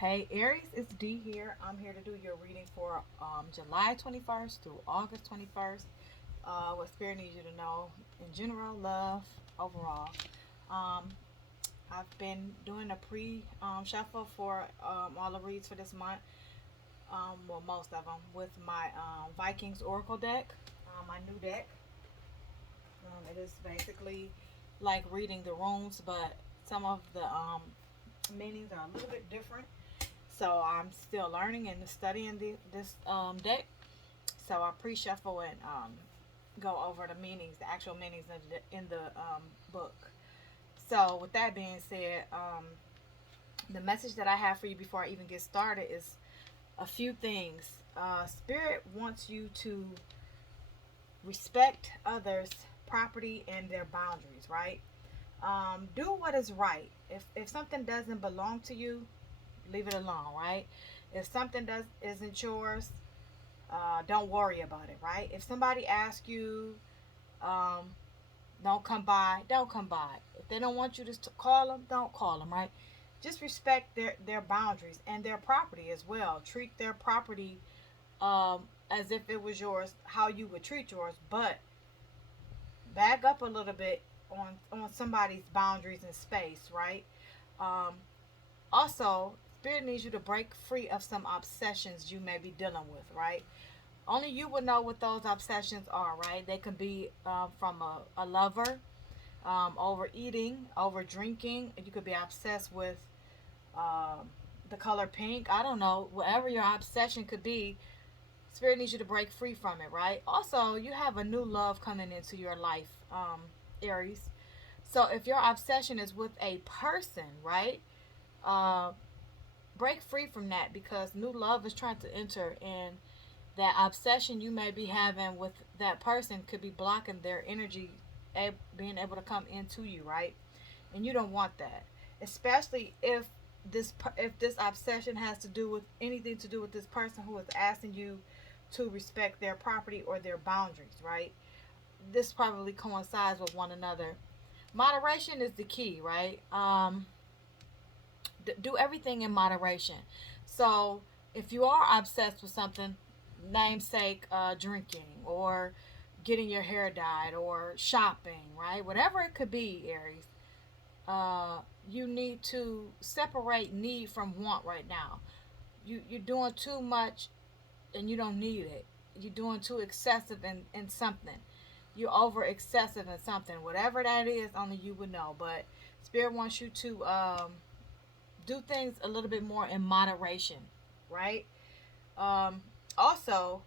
Hey Aries, it's D here. I'm here to do your reading for July 21st through August 21st. What Spirit needs you to know in general, love, overall. Um, I've been doing a pre shuffle for all the reads for this month, well, most of them, with my Vikings Oracle deck, my new deck. It is basically like reading the runes, but some of the meanings are a little bit different. So I'm still learning and studying this deck. So I pre-shuffle and go over the meanings, the actual meanings in the book. So with that being said, the message that I have for you before I even get started is a few things. Spirit wants you to respect others' property and their boundaries, right? Do what is right. If something doesn't belong to you, leave it alone, right? If something does isn't yours, don't worry about it, right? If somebody asks you, um, don't come by, don't come by. If they don't want you to call them, don't call them, right? Just respect their boundaries and their property as well. Treat their property as if it was yours, how you would treat yours, but back up a little bit on somebody's boundaries and space, right? Um, Also, Spirit needs you to break free of some obsessions you may be dealing with, right? Only you would know what those obsessions are, right? They can be from a lover, overeating, over drinking. You could be obsessed with um, the color pink. I don't know. Whatever your obsession could be, Spirit needs you to break free from it, right? Also, you have a new love coming into your life, Aries. So if your obsession is with a person, right? Uh, Break free from that because new love is trying to enter, and that obsession you may be having with that person could be blocking their energy being able to come into you, right? And you don't want that, especially if this obsession has to do with anything to do with this person who is asking you to respect their property or their boundaries, right? This probably coincides with one another. Moderation is the key, right? Do everything in moderation. So if you are obsessed with something, namesake drinking or getting your hair dyed or shopping, right? Whatever it could be, Aries, you need to separate need from want right now. You're doing too much and you don't need it. You're doing too excessive in something. You're over excessive in something. Whatever that is, only you would know. But Spirit wants you to do things a little bit more in moderation, right? Um, Also,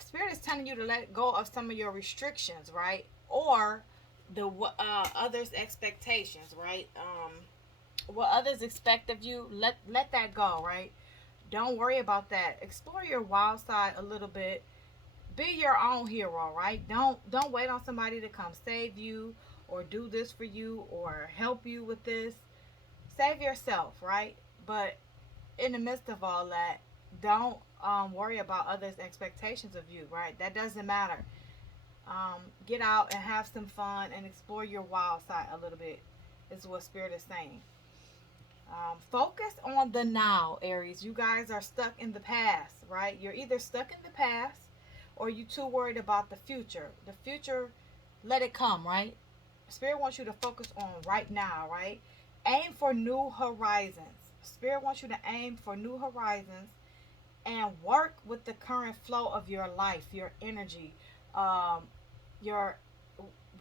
Spirit is telling you to let go of some of your restrictions, right? Or the others' expectations, right? What others expect of you, let that go, right? Don't worry about that. Explore your wild side a little bit. Be your own hero, right? Don't wait on somebody to come save you or do this for you or help you with this. Save yourself, right? But in the midst of all that, don't worry about others' expectations of you, right? That doesn't matter. Get out and have some fun and explore your wild side a little bit, is what Spirit is saying. Focus on the now, Aries. You guys are stuck in the past, right? You're either stuck in the past or you too worried about the future. The future, let it come, right? Spirit wants you to focus on right now, right? Aim for new horizons. Spirit wants you to aim for new horizons and work with the current flow of your life, your energy, um, your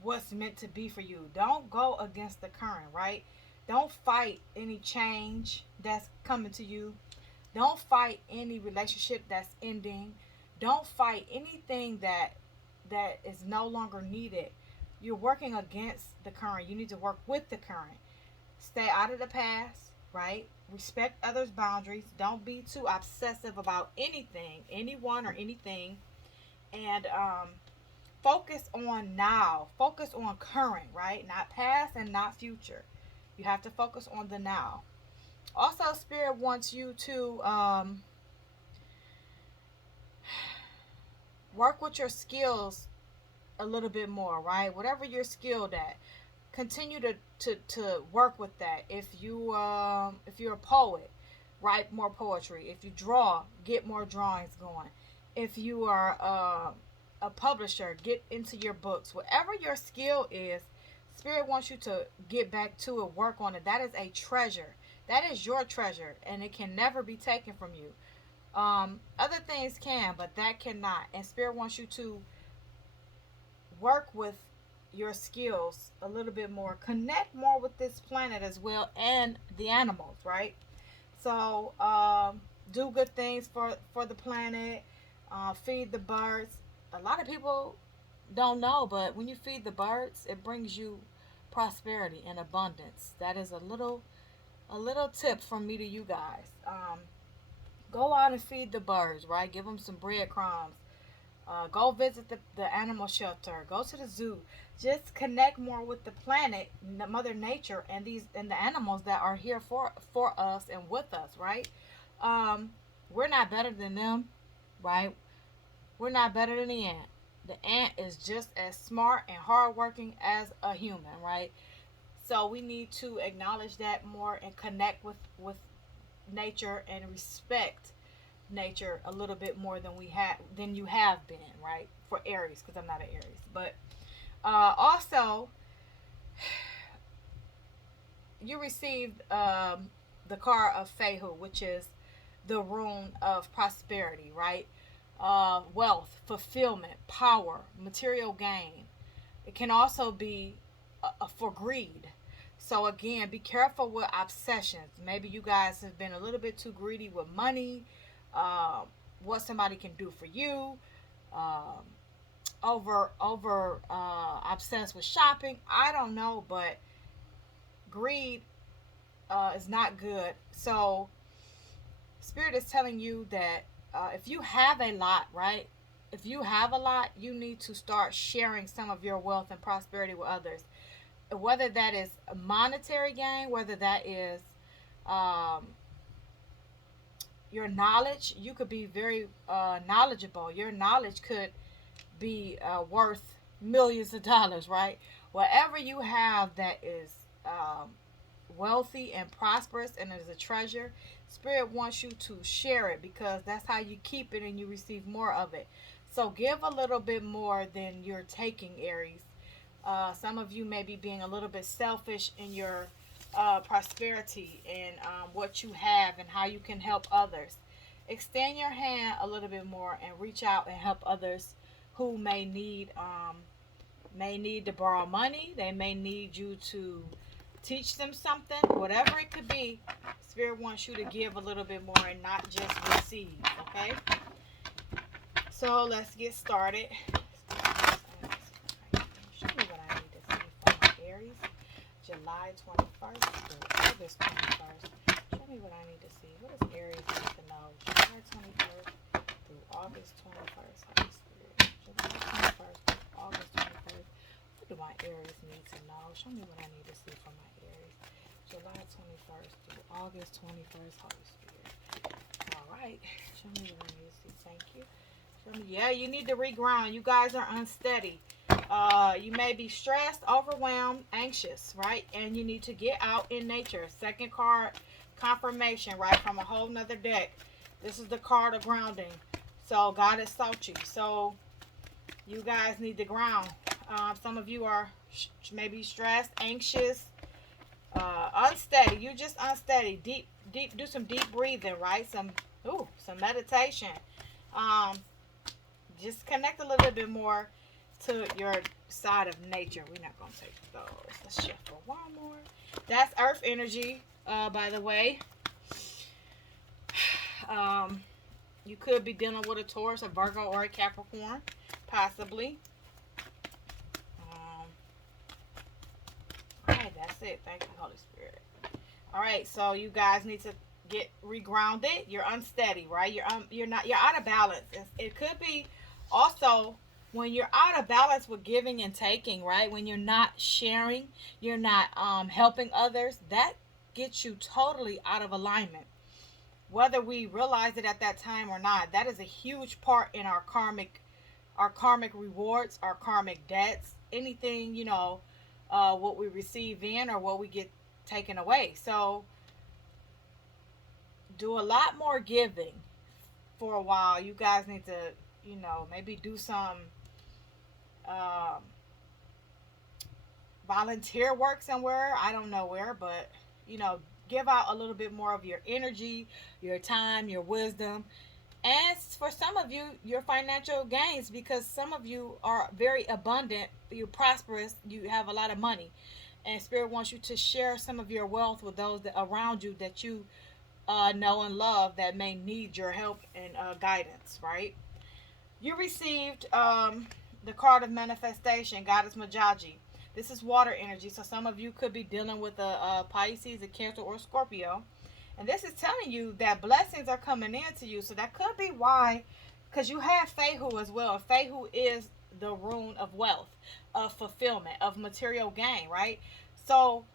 what's meant to be for you. Don't go against the current, right? Don't fight any change that's coming to you. Don't fight any relationship that's ending. Don't fight anything that is no longer needed. You're working against the current. You need to work with the current. Stay out of the past, right? Respect others' boundaries. Don't be too obsessive about anything, anyone, or anything. And focus on now. Focus on current, right? Not past and not future. You have to focus on the now. Also, Spirit wants you to work with your skills a little bit more, right? Whatever you're skilled at, continue to work with that. If you're a poet, write more poetry. If you draw, get more drawings going. If you are a publisher, get into your books. Whatever your skill is, Spirit wants you to get back to it, work on it. That is a treasure. That is your treasure, and it can never be taken from you. Other things can, but that cannot. And Spirit wants you to work with your skills a little bit more. Connect more with this planet as well and the animals, right? So do good things for the planet. Feed the birds. A lot of people don't know, but when you feed the birds, it brings you prosperity and abundance. That is a little tip from me to you guys. Go out and feed the birds, right? Give them some breadcrumbs. Go visit the animal shelter. Go to the zoo. Just connect more with the planet, Mother Nature, and the animals that are here for us and with us, right? Um, we're not better than them, right? We're not better than the ant. The ant is just as smart and hardworking as a human, right? So we need to acknowledge that more and connect with nature and respect nature a little bit more than you have been, right? For Aries, because I'm not an Aries, but also you received the card of Fehu, which is the rune of prosperity, right? Wealth, fulfillment, power, material gain. It can also be for greed. So again, be careful with obsessions. Maybe you guys have been a little bit too greedy with money, uh, what somebody can do for you, um, over obsessed with shopping. I don't know, but greed is not good. So Spirit is telling you that if you have a lot, right? If you have a lot, you need to start sharing some of your wealth and prosperity with others. Whether that is a monetary gain, whether that is um, your knowledge, you could be very knowledgeable. Your knowledge could be worth millions of dollars, right? Whatever you have that is wealthy and prosperous and is a treasure, Spirit wants you to share it because that's how you keep it and you receive more of it. So give a little bit more than you're taking, Aries. Some of you may be being a little bit selfish in your prosperity and what you have and how you can help others. Extend your hand a little bit more and reach out and help others who may need to borrow money. They may need you to teach them something. Whatever it could be, Spirit wants you to give a little bit more and not just receive. Okay. So let's get started. Show me what I need to see for my Aries. July 21st through August 21st. Show me what I need to see. What does Aries need to know? July 21st through August 21st. Holy Spirit. July 21st through August 21st. What do my Aries need to know? Show me what I need to see for my Aries. July 21st through August 21st. Holy Spirit. All right. Show me what I need to see. Thank you. Yeah, you need to reground. You guys are unsteady. You may be stressed, overwhelmed, anxious, right? And you need to get out in nature. Second card, confirmation, right? From a whole nother deck. This is the card of grounding. So God has sought you. So you guys need to ground. Some of you are maybe stressed, anxious, unsteady. You just unsteady. Deep. Do some deep breathing, right? Some meditation. Just connect a little bit more to your side of nature. We're not going to take those. Let's shuffle one more. That's earth energy, by the way. You could be dealing with a Taurus, a Virgo, or a Capricorn, possibly. All right, that's it. Thank you, Holy Spirit. All right, so you guys need to get regrounded. You're unsteady, right? You're out of balance. It could be also when you're out of balance with giving and taking, right? When you're not sharing, you're not helping others, that gets you totally out of alignment. Whether we realize it at that time or not, that is a huge part in our karmic rewards, our karmic debts, anything, what we receive in or what we get taken away. So do a lot more giving for a while. You guys need to, maybe do some um, volunteer work somewhere. I don't know where, but you know, give out a little bit more of your energy, your time, your wisdom, and for some of you, your financial gains, because some of you are very abundant, you're prosperous, you have a lot of money, and Spirit wants you to share some of your wealth with those that around you that you know and love that may need your help and guidance. Right? You received the card of manifestation, Goddess Majaji. This is water energy, so some of you could be dealing with a Pisces, a Cancer, or Scorpio. And this is telling you that blessings are coming into you. So that could be why, because you have Fehu as well. Fehu is the rune of wealth, of fulfillment, of material gain, right? So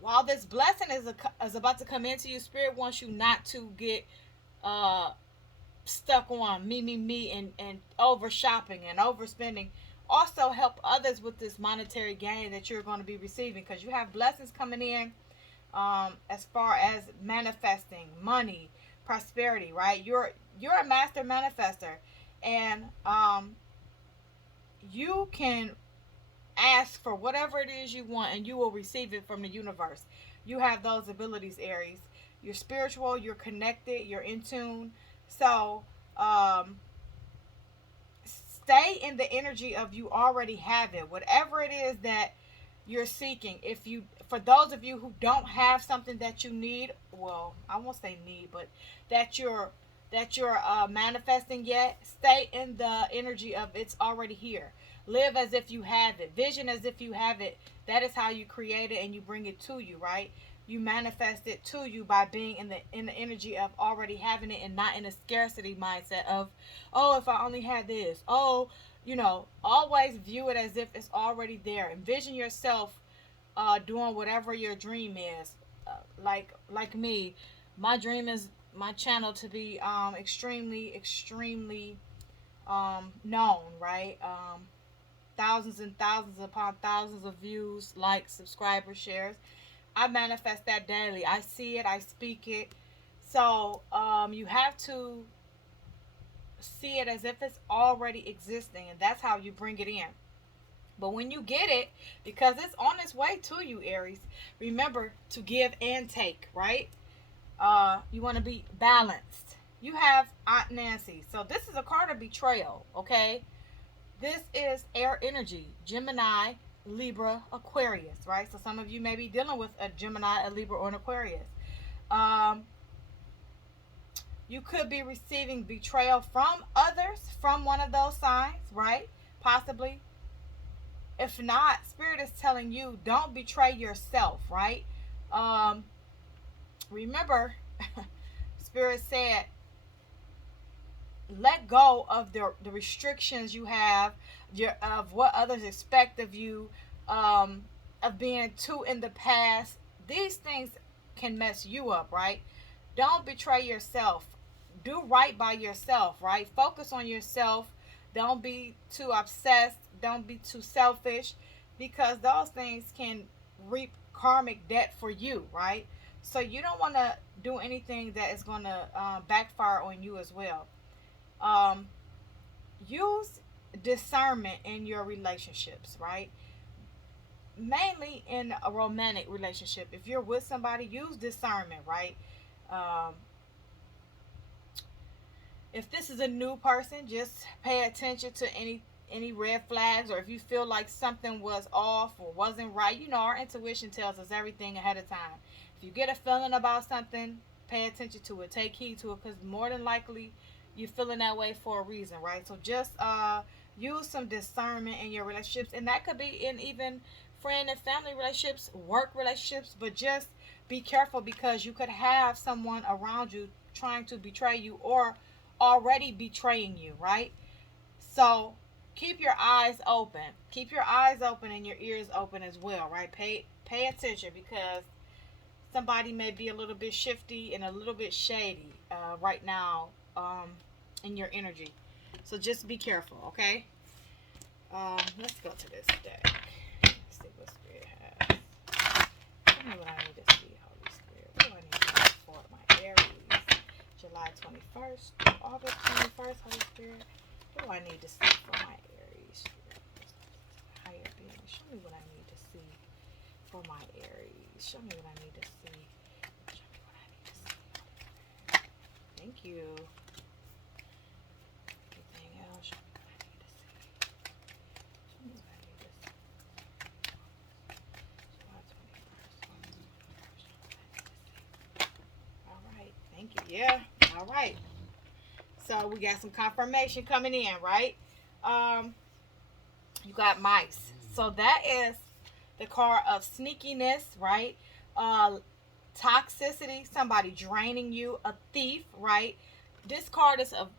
while this blessing is about to come into you, Spirit wants you not to get uh, stuck on me, and over shopping and overspending. Also help others with this monetary gain that you're going to be receiving, because you have blessings coming in as far as manifesting money, prosperity, right? You're a master manifester, and you can ask for whatever it is you want, and you will receive it from the universe. You have those abilities, Aries. You're spiritual. You're connected. You're in tune. So stay in the energy of you already have it. Whatever it is that you're seeking. If you, for those of you who don't have something that you need, well, I won't say need, but that you're manifesting yet, stay in the energy of it's already here. Live as if you have it. Vision as if you have it. That is how you create it and you bring it to you, right? You manifest it to you by being in the energy of already having it, and not in a scarcity mindset of, oh, if I only had this, oh, always view it as if it's already there. Envision yourself doing whatever your dream is. Like me, my dream is my channel to be extremely known, right? Thousands and thousands upon thousands of views, likes, subscribers, shares. I manifest that daily. I see it, I speak it. So you have to see it as if it's already existing, and that's how you bring it in. But when you get it, because it's on its way to you, Aries, remember to give and take, right? You want to be balanced. You have Aunt Nancy. So this is a card of betrayal, okay? This is air energy, Gemini, Libra, Aquarius, right? So some of you may be dealing with a Gemini, a Libra, or an Aquarius. You could be receiving betrayal from others, from one of those signs, right? Possibly. If not, Spirit is telling you don't betray yourself, right? Remember, Spirit said, let go of the restrictions you have, of what others expect of you, of being too in the past. These things can mess you up, right? Don't betray yourself. Do right by yourself, right? Focus on yourself. Don't be too obsessed. Don't be too selfish, because those things can reap karmic debt for you, right? So you don't want to do anything that is going to backfire on you as well. Use discernment in your relationships, right? Mainly in a romantic relationship. If you're with somebody, use discernment, right? Um, if this is a new person, just pay attention to any red flags, or if you feel like something was off or wasn't right. Our intuition tells us everything ahead of time. If you get a feeling about something, pay attention to it, take heed to it, because more than likely you're feeling that way for a reason, right? So just use some discernment in your relationships, and that could be in even friend and family relationships, work relationships, but just be careful, because you could have someone around you trying to betray you or already betraying you, right? So keep your eyes open. Keep your eyes open and your ears open as well, right? Pay attention, because somebody may be a little bit shifty and a little bit shady right now in your energy. So just be careful, okay? Let's go to this deck. Let's see what's Show me what I need to see, Holy Spirit. What do I need to see for my Aries? July 21st to August 21st, Holy Spirit. What do I need to see for my Aries? Higher being. Show me what I need to see for my Aries. Show me what I need to see. Show me what I need to see. Thank you. Anything else? Show me what I need to see. Show me what I need to see. July 21st. All right. Thank you. Yeah. All right. So we got some confirmation coming in, right? You got mice. So that is the card of sneakiness, right? Uh, Toxicity, somebody draining you, a thief, right? This card is of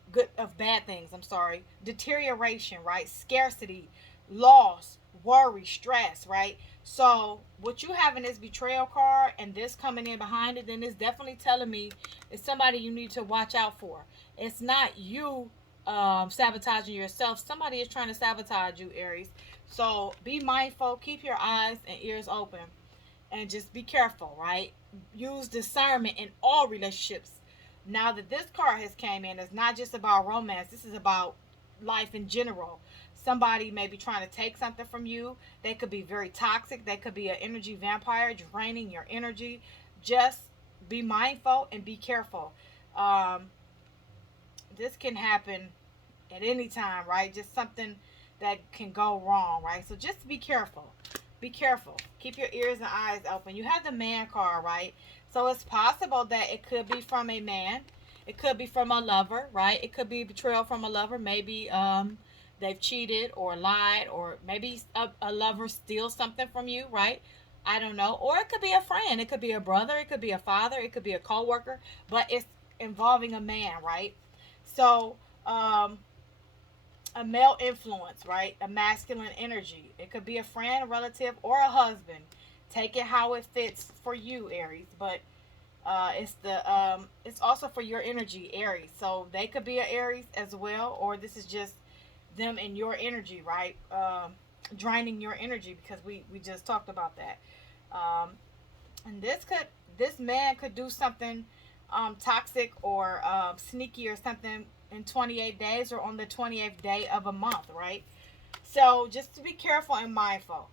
bad things. I'm sorry. Deterioration, right? Scarcity, loss, worry, stress, right? So what you have in this betrayal card and this coming in behind it, then it's definitely telling me it's somebody you need to watch out for. It's not you sabotaging yourself. Somebody is trying to sabotage you, Aries. So be mindful. Keep your eyes and ears open and just be careful, right? Use discernment in all relationships. Now that this card has came in, it's not just about romance. This is about life in general. Somebody may be trying to take something from you. They could be very toxic. They could be an energy vampire draining your energy. Just be mindful and be careful. Um, this can happen at any time, right? Just something that can go wrong, right? So just be careful. Be careful. Keep your ears and eyes open. You have the man card, right? So it's possible that it could be from a man. It could be from a lover, right? It could be betrayal from a lover. Maybe they've cheated or lied, or maybe a lover steals something from you, right? I don't know. Or it could be a friend. It could be a brother. It could be a father. It could be a coworker. But it's involving a man, right? So a male influence, right? A masculine energy. It could be a friend, a relative, or a husband. Take it how it fits for you, Aries. But it's also for your energy, Aries. So they could be an Aries as well, or this is just them in your energy, right? Draining your energy, because we just talked about that. Um, and this man could do something toxic or sneaky or something in 28 days or on the 28th day of a month, right? So just to be careful and mindful.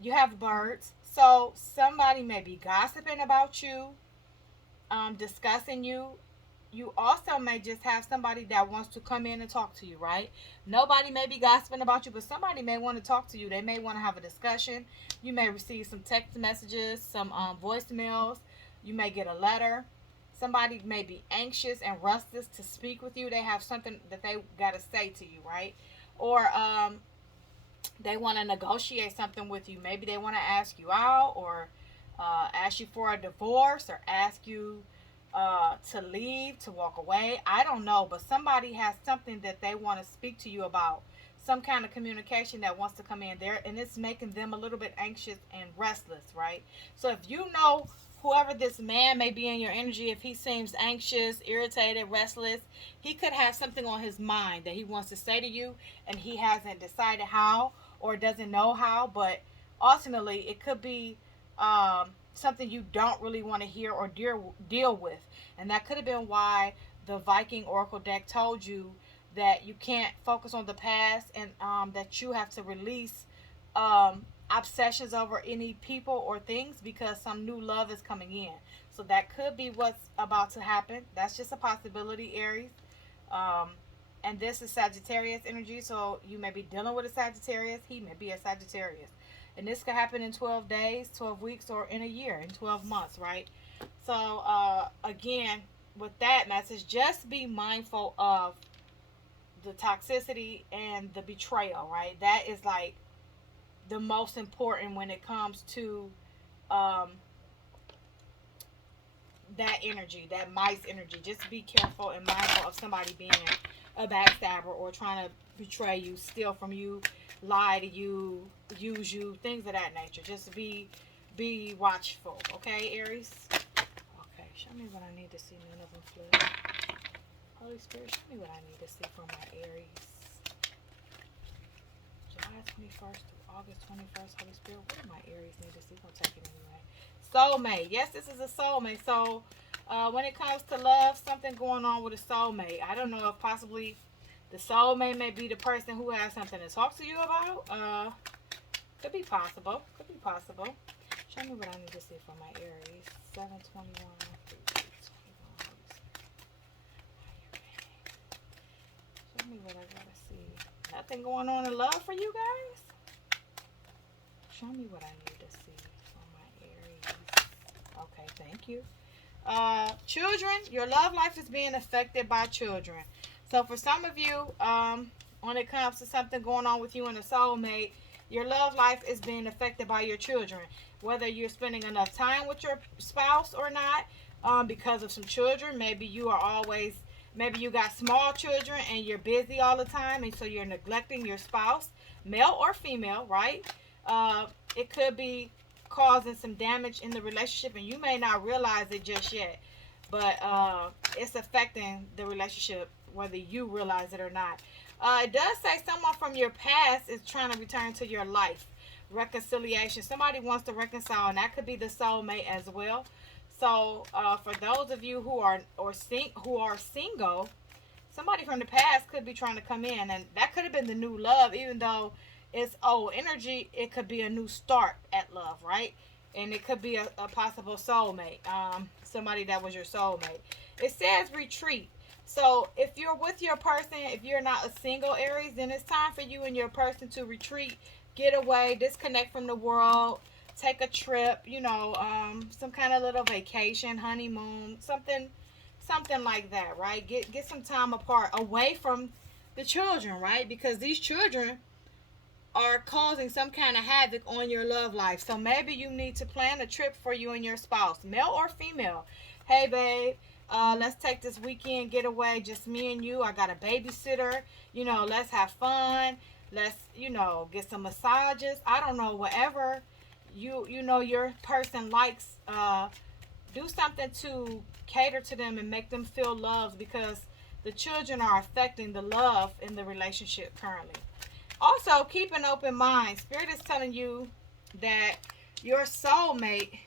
You have birds, so somebody may be gossiping about you, discussing you. You also may just have somebody that wants to come in and talk to you, right? Nobody may be gossiping about you, but somebody may want to talk to you. They may want to have a discussion. You may receive some text messages, some voicemails. You may get a letter. Somebody may be anxious and restless to speak with you. They have something that they got to say to you, right? Or they want to negotiate something with you. Maybe they want to ask you out, or ask you for a divorce, or ask you to leave, to walk away. I don't know, but somebody has something that they want to speak to you about. Some kind of communication that wants to come in there, and it's making them a little bit anxious and restless, right? So if you know whoever this man may be in your energy, if he seems anxious, irritated, restless, he could have something on his mind that he wants to say to you, and he hasn't decided how or doesn't know how. But ultimately, it could be something you don't really want to hear or deal with. And that could have been why the Viking Oracle deck told you that you can't focus on the past, and that you have to release obsessions over any people or things, because some new love is coming in. So that could be what's about to happen. That's just a possibility, Aries. Um, and this is Sagittarius energy, so you may be dealing with a Sagittarius. He may be a Sagittarius. And this could happen in 12 days, 12 weeks, or in a year, in 12 months, right? So, again, with that message, just be mindful of the toxicity and the betrayal, right? That is like the most important when it comes to um, that energy, that mice energy. Just be careful and mindful of somebody being a backstabber or trying to betray you, steal from you, lie to you, use you, things of that nature. Just be watchful, okay, Aries? Okay, show me what I need to see, none of them flip. Holy Spirit, show me what I need to see for my Aries. July 21st through August 21st, Holy Spirit, what do my Aries need to see? We're going to take it anyway. soulmate. Yes, this is a soulmate. So when it comes to love, something going on with a soulmate. I don't know if possibly the soulmate may be the person who has something to talk to you about. Could be possible. Could be possible. Show me what I need to see for my Aries. 721. Show me what I gotta see. Nothing going on in love for you guys? Show me what I need to see for my Aries. Okay, thank you. Children, your love life is being affected by children. So for some of you, when it comes to something going on with you and a soulmate, your love life is being affected by your children. Whether you're spending enough time with your spouse or not, because of some children. Maybe you got small children and you're busy all the time, and so you're neglecting your spouse, male or female, right? It could be causing some damage in the relationship, and you may not realize it just yet, but it's affecting the relationship whether you realize it or not. It does say someone from your past is trying to return to your life. Reconciliation. Somebody wants to reconcile, and that could be the soulmate as well. So for those of you who are single, somebody from the past could be trying to come in, and that could have been the new love, even though it's old energy. It could be a new start at love, right? And it could be a possible soulmate, somebody that was your soulmate. It says retreat. So if you're with your person, if you're not a single Aries, then it's time for you and your person to retreat, get away, disconnect from the world, take a trip, some kind of little vacation, honeymoon, something like that, right? Get some time apart, away from the children, right? Because these children are causing some kind of havoc on your love life. So maybe you need to plan a trip for you and your spouse, male or female. Hey, babe, let's take this weekend getaway, just me and you. I got a babysitter. Let's have fun. Let's, get some massages. I don't know, whatever your person likes. Do something to cater to them and make them feel loved, because the children are affecting the love in the relationship currently. Also, keep an open mind. Spirit is telling you that your soulmate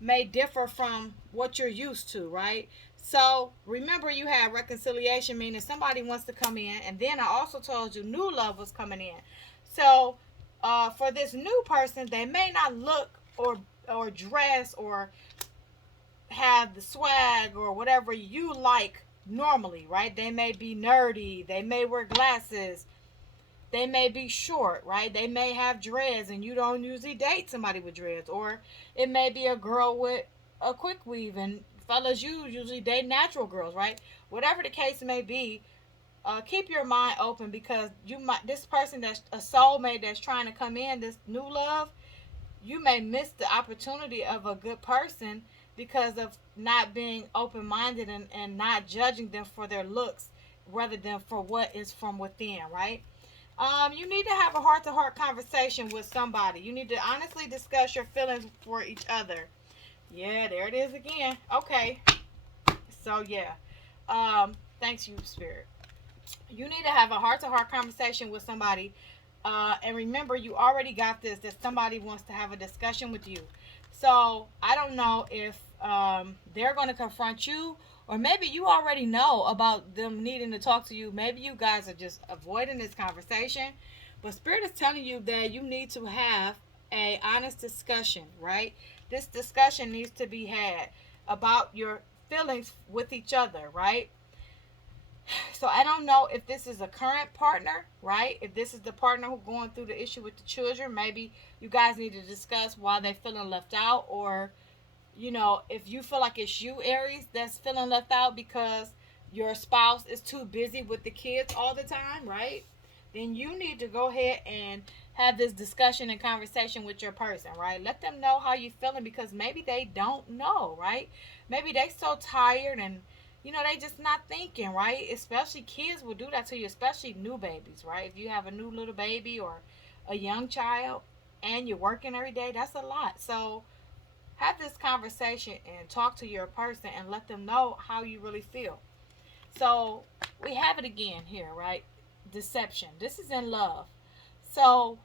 may differ from what you're used to, right? So remember, you have reconciliation, meaning somebody wants to come in, and then I also told you new love was coming in. So for this new person, they may not look or dress or have the swag or whatever you like normally, right? They may be nerdy, they may wear glasses, they may be short, right? They may have dreads, and you don't usually date somebody with dreads. Or it may be a girl with a quick weave, and fellas, you usually date natural girls, right? Whatever the case may be, keep your mind open, because this person that's a soulmate that's trying to come in, this new love, you may miss the opportunity of a good person because of not being open-minded and not judging them for their looks rather than for what is from within, right? You need to have a heart-to-heart conversation with somebody. You need to honestly discuss your feelings for each other. Yeah, there it is again. Okay. So, yeah. Thanks, you, Spirit. You need to have a heart-to-heart conversation with somebody. And remember, you already got this, that somebody wants to have a discussion with you. So, I don't know if they're going to confront you, or maybe you already know about them needing to talk to you. Maybe you guys are just avoiding this conversation. But Spirit is telling you that you need to have a honest discussion, right? This discussion needs to be had about your feelings with each other, right? So I don't know if this is a current partner, right? If this is the partner who's going through the issue with the children, maybe you guys need to discuss why they're feeling left out, or if you feel like it's you, Aries, that's feeling left out because your spouse is too busy with the kids all the time, right? Then you need to go ahead and have this discussion and conversation with your person, right? Let them know how you're feeling, because maybe they don't know, right? Maybe they so tired and they just not thinking, right? Especially kids will do that to you, especially new babies, right? If you have a new little baby or a young child and you're working every day, that's a lot. So have this conversation and talk to your person and let them know how you really feel. So we have it again here, right? Deception. This is in love. So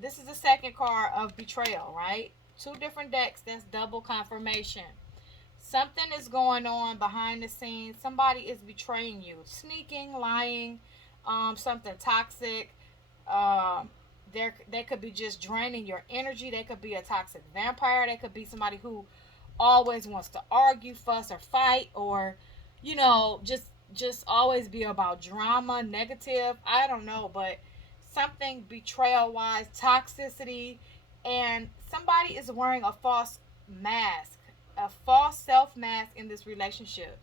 this is the second card of betrayal, right? Two different decks. That's double confirmation. Something is going on behind the scenes. Somebody is betraying you, sneaking, lying, something toxic. Um, they could be just draining your energy. They could be a toxic vampire. They could be somebody who always wants to argue, fuss, or fight, or just always be about drama, negative. I don't know, but something betrayal wise, toxicity, and somebody is wearing a false mask, a false self mask in this relationship.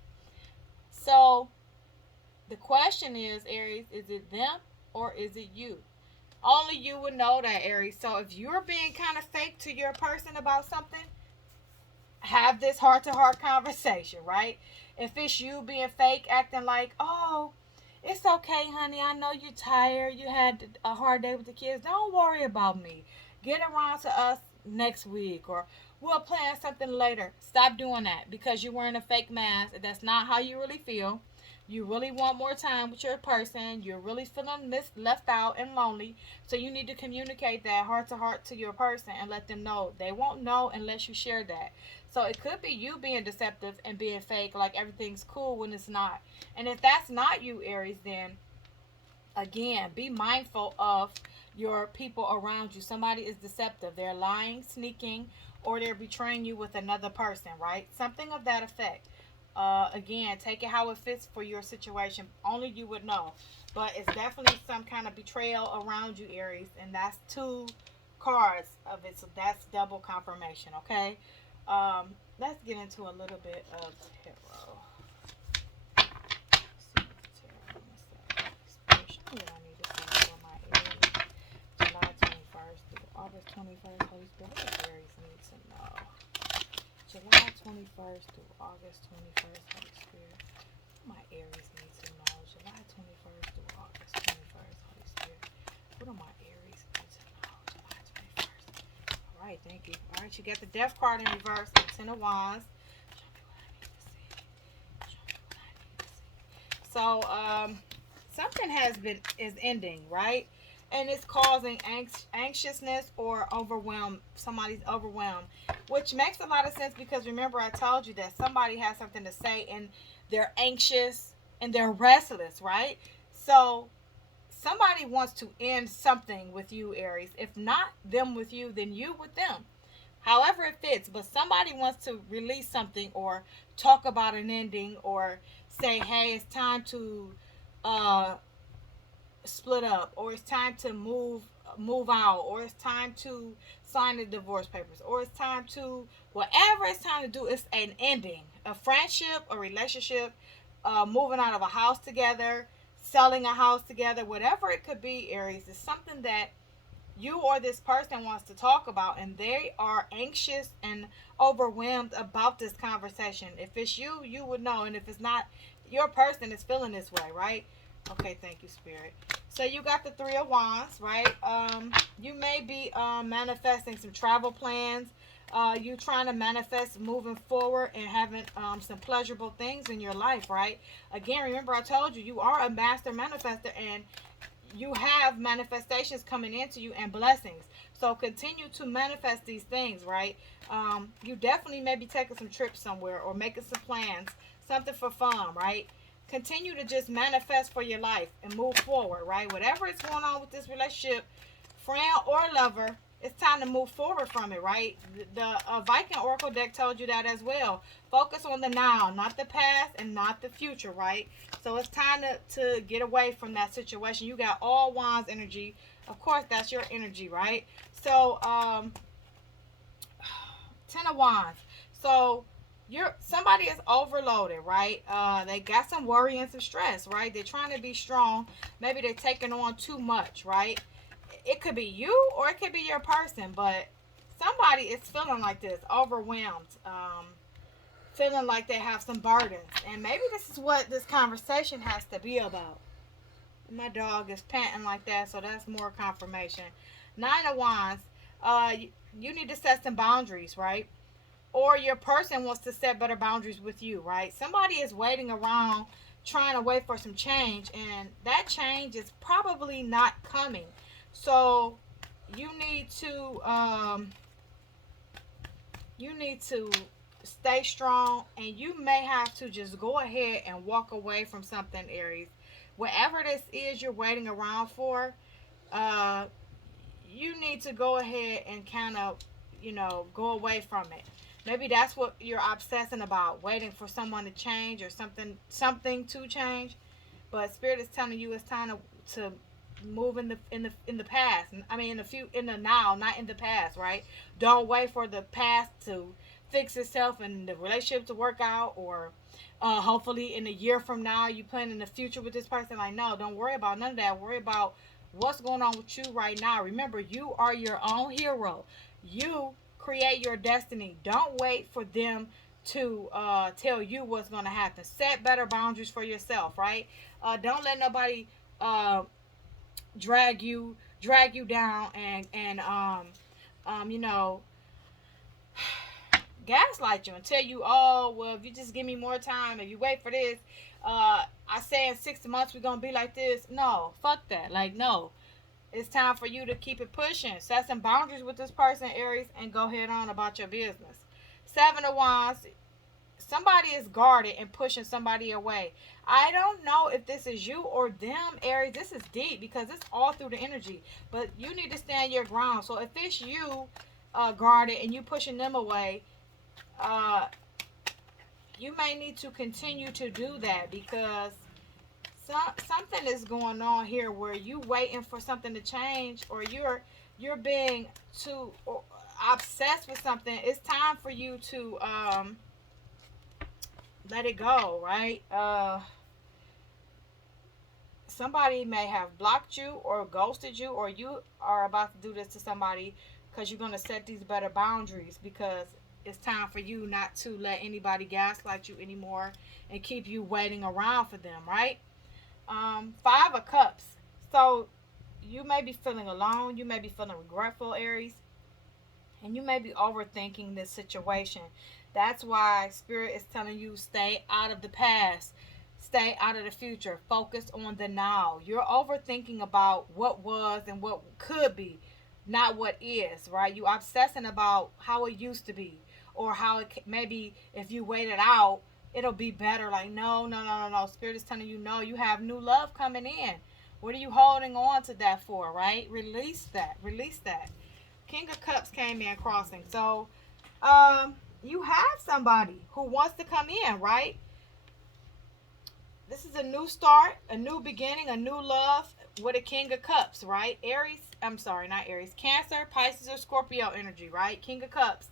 So the question is, Aries, is it them or is it you? Only you would know that, Aries. So if you're being kind of fake to your person about something, have this heart to heart conversation, right? If it's you being fake, acting like, oh, it's okay, honey. I know you're tired. You had a hard day with the kids. Don't worry about me. Get around to us next week, or we'll plan something later. Stop doing that because you're wearing a fake mask. That's not how you really feel. You really want more time with your person. You're really feeling left out and lonely. So you need to communicate that heart to heart to your person and let them know. They won't know unless you share that. So it could be you being deceptive and being fake, like everything's cool when it's not. And if that's not you, Aries, then again, be mindful of your people around you. Somebody is deceptive. They're lying, sneaking, or they're betraying you with another person, right? Something of that effect. Again, take it how it fits for your situation. Only you would know. But it's definitely some kind of betrayal around you, Aries. And that's two cards of it. So that's double confirmation, okay? Let's get into a little bit of tarot. What I need to say for my Aries, July 21st through August 21st, Holy Spirit. What does Aries need to know? July 21st through August 21st, Holy Spirit. What my Aries need to know? July 21st through August 21st, Holy Spirit. What do my Aries need to know? July 21st. All right, thank you. All right, you got the Death card in reverse, the Ten of Wands. Show me what I need to see. Show me what I need to see. So, something is ending, right? And it's causing anxiousness or overwhelm. Somebody's overwhelmed, which makes a lot of sense because remember I told you that somebody has something to say and they're anxious and they're restless, right? So somebody wants to end something with you, Aries. If not them with you, then you with them. However it fits, but somebody wants to release something or talk about an ending or say, hey, it's time to uh split up, or it's time to move out, or it's time to sign the divorce papers, or it's time to whatever it's time to do. It's an ending, a friendship, a relationship, moving out of a house together, selling a house together, whatever it could be. Aries, is something that you or this person wants to talk about, and they are anxious and overwhelmed about this conversation. If it's you, you would know, and if it's not, your person is feeling this way, right? Okay, thank you, Spirit. So you got the Three of Wands, right? You may be manifesting some travel plans. You trying to manifest moving forward and having some pleasurable things in your life, right? Again, remember I told you, you are a master manifester, and you have manifestations coming into you and blessings. So continue to manifest these things, right? You definitely may be taking some trips somewhere or making some plans, something for fun, right? Continue to just manifest for your life and move forward, right? Whatever is going on with this relationship, friend or lover, it's time to move forward from it, right? The Viking Oracle deck told you that as well. Focus on the now, not the past and not the future, right? So it's time to get away from that situation. You got all wands energy. Of course, that's your energy, right? So, Ten of Wands. So, somebody is overloaded, right? They got some worry and some stress, right? They're trying to be strong. Maybe they're taking on too much, right? It could be you or it could be your person, but somebody is feeling like this, overwhelmed, feeling like they have some burdens, and maybe this is what this conversation has to be about. My dog is panting like that, so that's more confirmation. Nine of Wands. You need to set some boundaries, right? Or your person wants to set better boundaries with you, right? Somebody is waiting around trying to wait for some change, and that change is probably not coming. So you need to You need to stay strong, and you may have to just go ahead and walk away from something, Aries. Whatever this is you're waiting around for, uh, you need to go ahead and kind of, go away from it. Maybe that's what you're obsessing about, waiting for someone to change or something to change. But Spirit is telling you it's time to move in the past. I mean, in the now, not in the past, right? Don't wait for the past to fix itself and the relationship to work out, or hopefully in a year from now you plan in the future with this person. Like, no, don't worry about none of that. Worry about what's going on with you right now. Remember, you are your own hero. You create your destiny. Don't wait for them to tell you what's going to happen. Set better boundaries for yourself, right? Don't let nobody uh, drag you down and you know gaslight you and tell you, oh, well, if you just give me more time, if you wait for this, I say in 6 months we're gonna be like this. No, fuck that. Like, no, it's time for you to keep it pushing. Set some boundaries with this person, Aries, and go head on about your business. Seven of Wands. Somebody is guarded and pushing somebody away. I don't know if this is you or them, Aries. This is deep because it's all through the energy. But you need to stand your ground. So if it's you guarded and you pushing them away, uh, you may need to continue to do that, because something is going on here where you waiting for something to change, or you're being too obsessed with something. It's time for you to let it go, right? Somebody may have blocked you or ghosted you, or you are about to do this to somebody because you're going to set these better boundaries, because it's time for you not to let anybody gaslight you anymore and keep you waiting around for them, right? Five of Cups. So you may be feeling alone. You may be feeling regretful, Aries, and you may be overthinking this situation. That's why Spirit is telling you, stay out of the past, stay out of the future, focus on the now. You're overthinking about what was and what could be, not what is, right? You obsessing about how it used to be, or how it maybe if you wait it out, it'll be better. Like, no, no, no, no, no. Spirit is telling you, no, you have new love coming in. What are you holding on to that for, right? Release that. Release that. King of Cups came in crossing. So, you have somebody who wants to come in, right? This is a new start, a new beginning, a new love with a King of Cups, right? Aries, I'm sorry, not Aries. Cancer, Pisces, or Scorpio energy, right? King of Cups.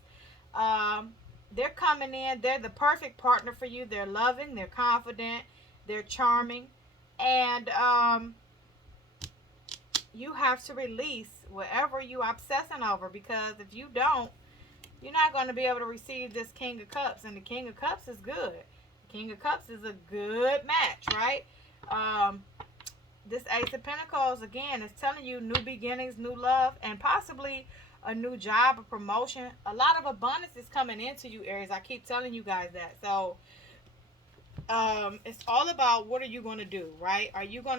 Um, they're coming in. They're the perfect partner for you. They're loving. They're confident. They're charming. And you have to release whatever you obsessing over, because if you don't, you're not going to be able to receive this King of Cups. And the King of Cups is good. The King of Cups is a good match, right? This Ace of Pentacles, again, is telling you new beginnings, new love, and possibly a new job, a promotion. A lot of abundance is coming into you, Aries. I keep telling you guys that. So, it's all about, what are you going to do, right? You got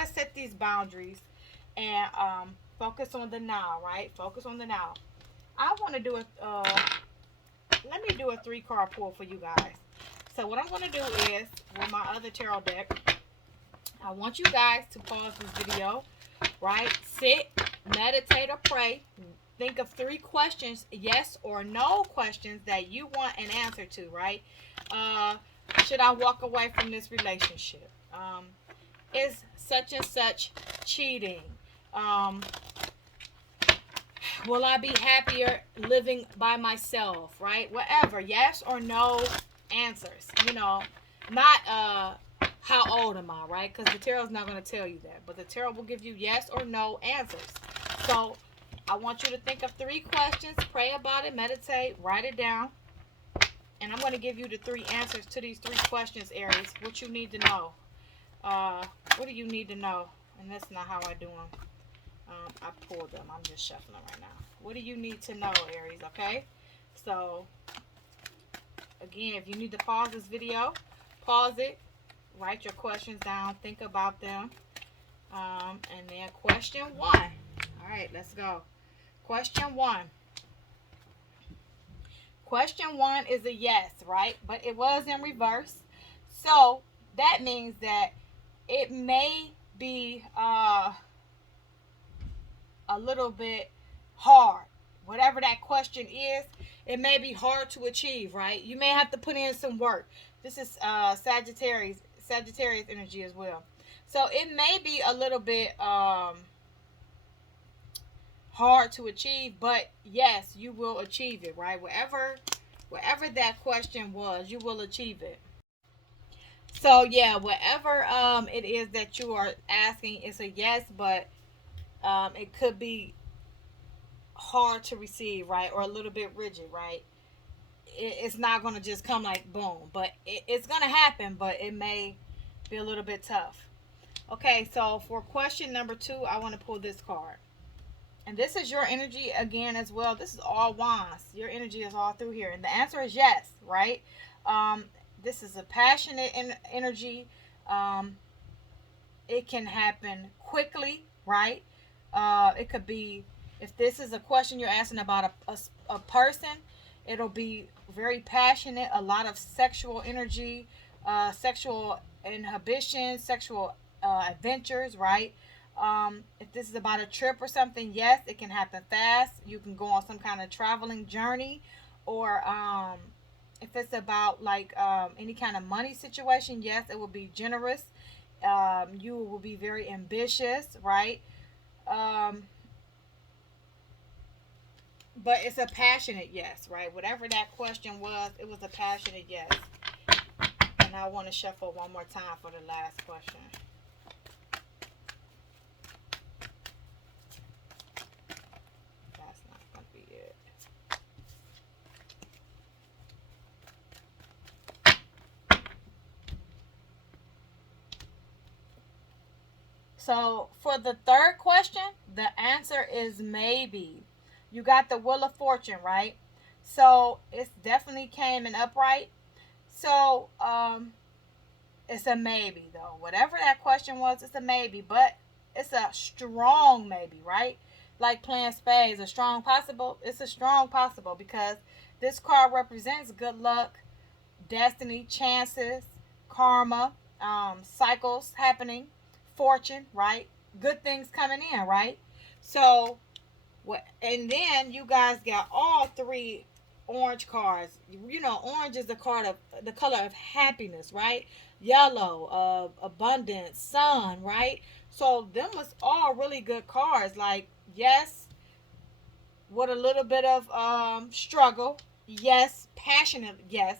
to set these boundaries and focus on the now, right? Focus on the now. I want to do let me do a 3-card pull for you guys. So what I'm going to do is, with my other tarot deck, I want you guys to pause this video, right? Sit, meditate, or pray. Think of 3 questions, yes or no questions, that you want an answer to, right? Should I walk away from this relationship? Is such and such cheating? Will I be happier living by myself, right? Whatever, yes or no answers. Not how old am I, right? Because the tarot's not going to tell you that. But the tarot will give you yes or no answers. So I want you to think of 3 questions, pray about it, meditate, write it down. And I'm going to give you the 3 answers to these 3 questions, Aries. What you need to know. What do you need to know? And that's not how I do them. I pulled them. I'm just shuffling right now. What do you need to know, Aries? Okay? So, again, if you need to pause this video, pause it. Write your questions down. Think about them. And then question 1. All right, let's go. Question 1. Question one is a yes, right? But it was in reverse. So that means that it may be a little bit hard. Whatever that question is, it may be hard to achieve, right? You may have to put in some work. This is Sagittarius energy as well. So it may be a little bit hard to achieve, but yes, you will achieve it, right? Wherever that question was, you will achieve it. So yeah, whatever it is that you are asking is a yes, but it could be hard to receive, right? Or a little bit rigid, right? It's not going to just come like boom, but it's going to happen, but it may be a little bit tough. Okay, so for question number 2, I want to pull this card. And this is your energy again as well. This is all wands. Your energy is all through here. And the answer is yes, right? Um, this is a passionate energy. Um, it can happen quickly, right? It could be, if this is a question you're asking about a person, it'll be very passionate, a lot of sexual energy, sexual inhibition, sexual adventures, right? If this is about a trip or something, yes, it can happen fast. You can go on some kind of traveling journey, or if it's about like any kind of money situation, yes, it will be generous. You will be very ambitious, right? Um, but it's a passionate yes, right? Whatever that question was, it was a passionate yes. And I want to shuffle one more time for the last question. That's not going to be it. So for the third question, the answer is maybe. You got the Wheel of Fortune, right? So it's definitely came in upright. So it's a maybe though. Whatever that question was, it's a maybe, but it's a strong maybe, right? Like playing spades, a strong possible. It's a strong possible because this card represents good luck, destiny, chances, karma, cycles happening, fortune, right? Good things coming in, right? So, what? And then you guys got all 3 orange cards. You know, orange is the color of happiness, right? Yellow, abundance, sun, right? So them was all really good cards. Like yes, with a little bit of struggle, yes, passionate, yes,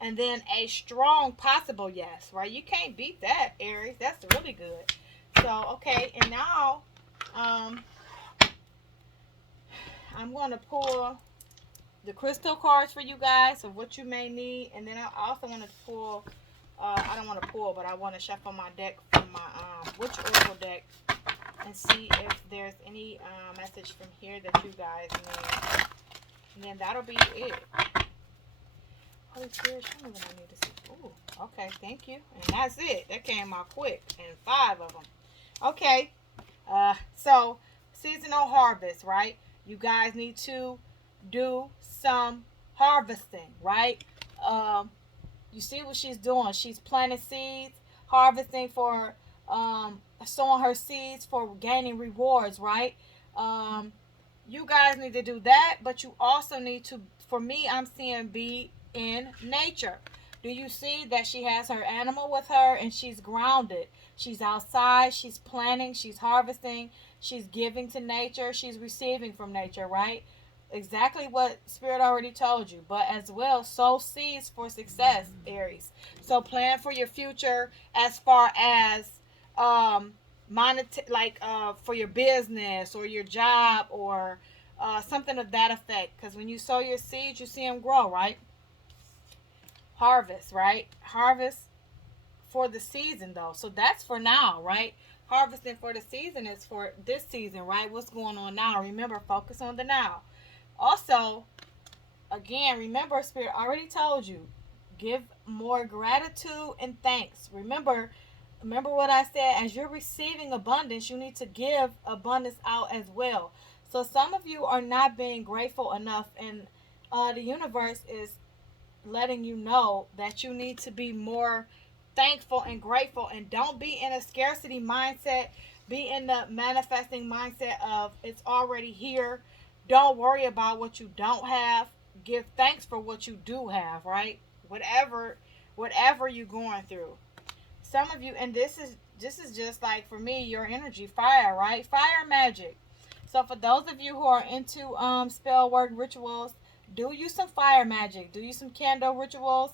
and then a strong possible yes, right? You can't beat that, Aries. That's really good. So okay, and now um, I'm going to pull the crystal cards for you guys of what you may need, and then I also want to pull. I don't want to pull, but I want to shuffle my deck from my Witch Oracle deck and see if there's any message from here that you guys need. And then that'll be it. Holy Spirit, show me what I need to see. Ooh, okay, thank you. And that's it. That came out quick, and 5 of them. Okay, so seasonal harvest, right? You guys need to do some harvesting, right? You see what she's doing. She's planting seeds, harvesting for sowing her seeds for gaining rewards, right? You guys need to do that, but you also need to, for me, I'm seeing be in nature. Do you see that she has her animal with her and she's grounded? She's outside, she's planting, she's harvesting, she's giving to nature, she's receiving from nature, right? Exactly what Spirit already told you, but as well, sow seeds for success, Aries. So plan for your future as far as for your business or your job or something of that effect. Because when you sow your seeds, you see them grow, right? Harvest, right? Harvest for the season, though. So that's for now, right? Harvesting for the season is for this season, right? What's going on now? Remember, focus on the now. Also, again, remember, Spirit already told you, give more gratitude and thanks. Remember what I said, as you're receiving abundance, you need to give abundance out as well. So some of you are not being grateful enough, and The universe is letting you know that you need to be more thankful and grateful, and don't be in a scarcity mindset. Be in the manifesting mindset of it's already here. Don't worry about what you don't have. Give thanks for what you do have, right? Whatever you're going through. Some of you, and this is just like for me, your energy, fire, right? Fire magic. So for those of you who are into spell work rituals, do you some fire magic. Do you some candle rituals.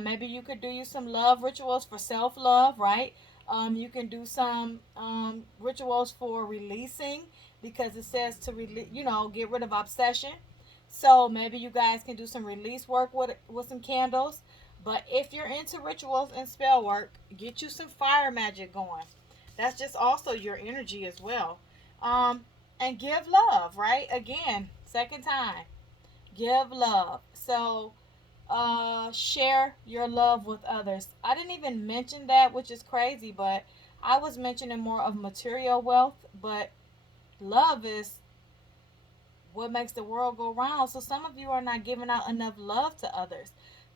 Maybe you could do you some love rituals for self love, right? You can do some rituals for releasing, because it says to release, get rid of obsession. So maybe you guys can do some release work with some candles. But if you're into rituals and spell work, get you some fire magic going. That's just also your energy as well. Um, and give love, right? Again, second time, give love. So, share your love with others. I didn't even mention that, which is crazy, but I was mentioning more of material wealth, but love is what makes the world go round. So some of you are not giving out enough love to others,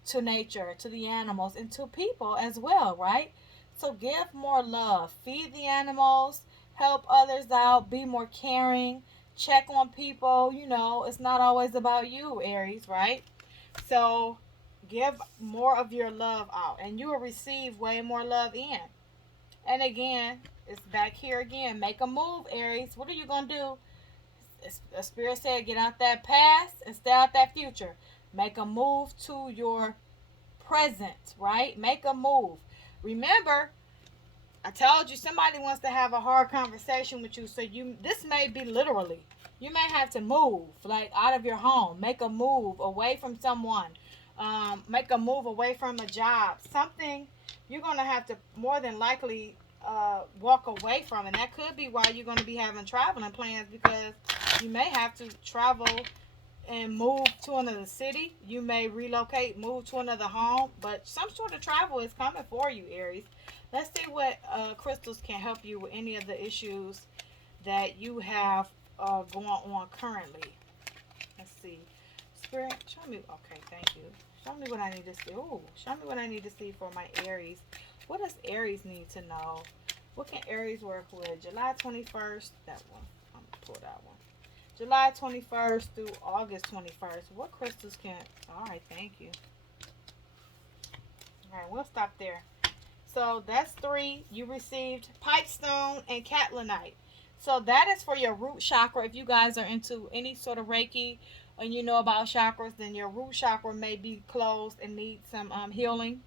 to nature, to the animals, and to people as well, right? So give more love. Feed the animals, help others out, be more caring, check on people. It's not always about you, Aries, right? So give more of your love out, and you will receive way more love in. And again, it's back here again. Make a move, Aries. What are you going to do? A spirit said, get out that past and stay out that future. Make a move to your present, right? Make a move. Remember, I told you somebody wants to have a hard conversation with you, so this may be literally. You may have to move, like out of your home. Make a move away from someone. Make a move away from a job. Something you're gonna have to more than likely walk away from, and that could be why you're gonna be having traveling plans, because you may have to travel and move to another city. You may relocate, move to another home, but some sort of travel is coming for you, Aries. Let's see what crystals can help you with any of the issues that you have going on currently. Let's see. Spirit, show me. Okay, thank you. Show me what I need to see. Ooh, show me what I need to see for my Aries. What does Aries need to know? What can Aries work with? July 21st. That one. I'm going to pull that one. July 21st through August 21st. What crystals can... All right, thank you. All right, we'll stop there. So that's 3. You received pipestone and catlinite. So that is for your root chakra. If you guys are into any sort of Reiki and you know about chakras, then your root chakra may be closed and need some healing.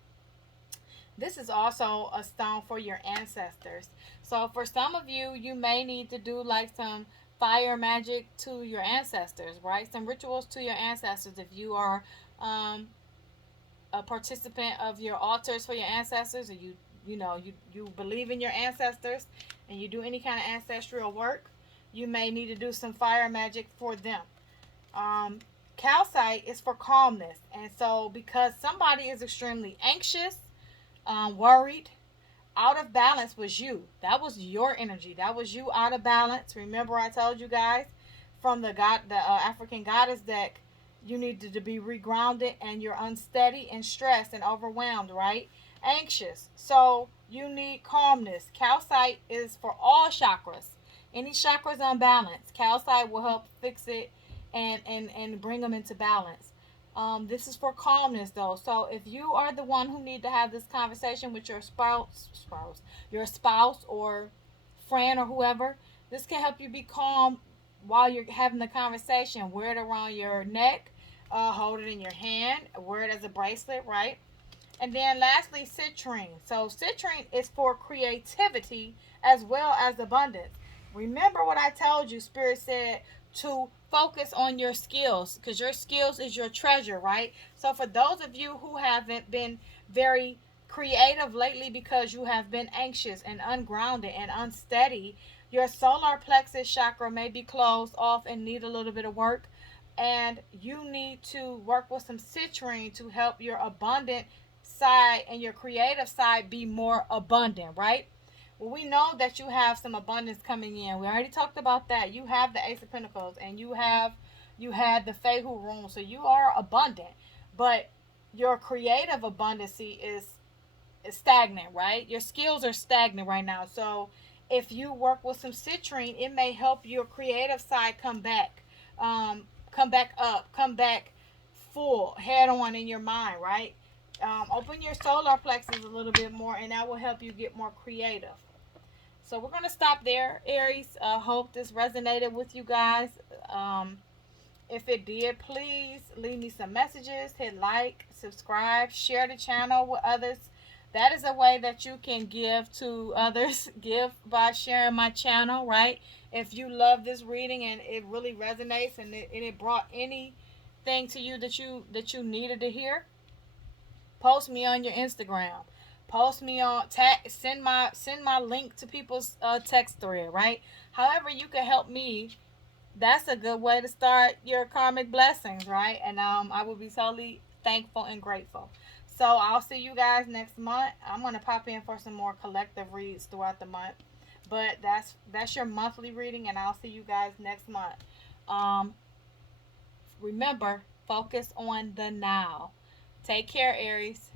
This is also a stone for your ancestors. So for some of you, you may need to do like some fire magic to your ancestors, right? Some rituals to your ancestors. If you are a participant of your altars for your ancestors, or you believe in your ancestors and you do any kind of ancestral work, you may need to do some fire magic for them. Calcite is for calmness, and so because somebody is extremely anxious, worried, out of balance, was you. That was your energy. That was you out of balance. Remember, I told you guys from the African goddess deck, you needed to be regrounded, and you're unsteady and stressed and overwhelmed, right? Anxious. So you need calmness. Calcite is for all chakras. Any chakras unbalanced, calcite will help fix it and bring them into balance. This is for calmness, though. So if you are the one who need to have this conversation with your spouse or friend or whoever, this can help you be calm while you're having the conversation. Wear it around your neck, hold it in your hand, wear it as a bracelet, right? And then lastly, citrine. So citrine is for creativity as well as abundance. Remember what I told you, Spirit said to focus on your skills, because your skills is your treasure, right? So for those of you who haven't been very creative lately because you have been anxious and ungrounded and unsteady, your solar plexus chakra may be closed off and need a little bit of work. And you need to work with some citrine to help your abundant side and your creative side be more abundant, right? Well, we know that you have some abundance coming in. We already talked about that. You have the Ace of Pentacles, and you have You had the Fehu rune, so you are abundant, but your creative abundancy is stagnant, right? Your skills are stagnant right now. So if you work with some citrine, it may help your creative side come back up, come back full, head on in your mind, right? Open your solar plexus a little bit more, and that will help you get more creative. So we're gonna stop there, Aries. Hope this resonated with you guys. Um, if it did, please leave me some messages, hit like, subscribe, share the channel with others. That is a way that you can give to others. Give by sharing my channel, right? If you love this reading and it really resonates and it brought anything to you that you needed to hear, post me on your Instagram. Post me on tag. Send my link to people's text thread, right? However, you can help me. That's a good way to start your karmic blessings, right? And I will be totally thankful and grateful. So I'll see you guys next month. I'm gonna pop in for some more collective reads throughout the month, but that's your monthly reading, and I'll see you guys next month. Um, Remember, focus on the now. Take care, Aries.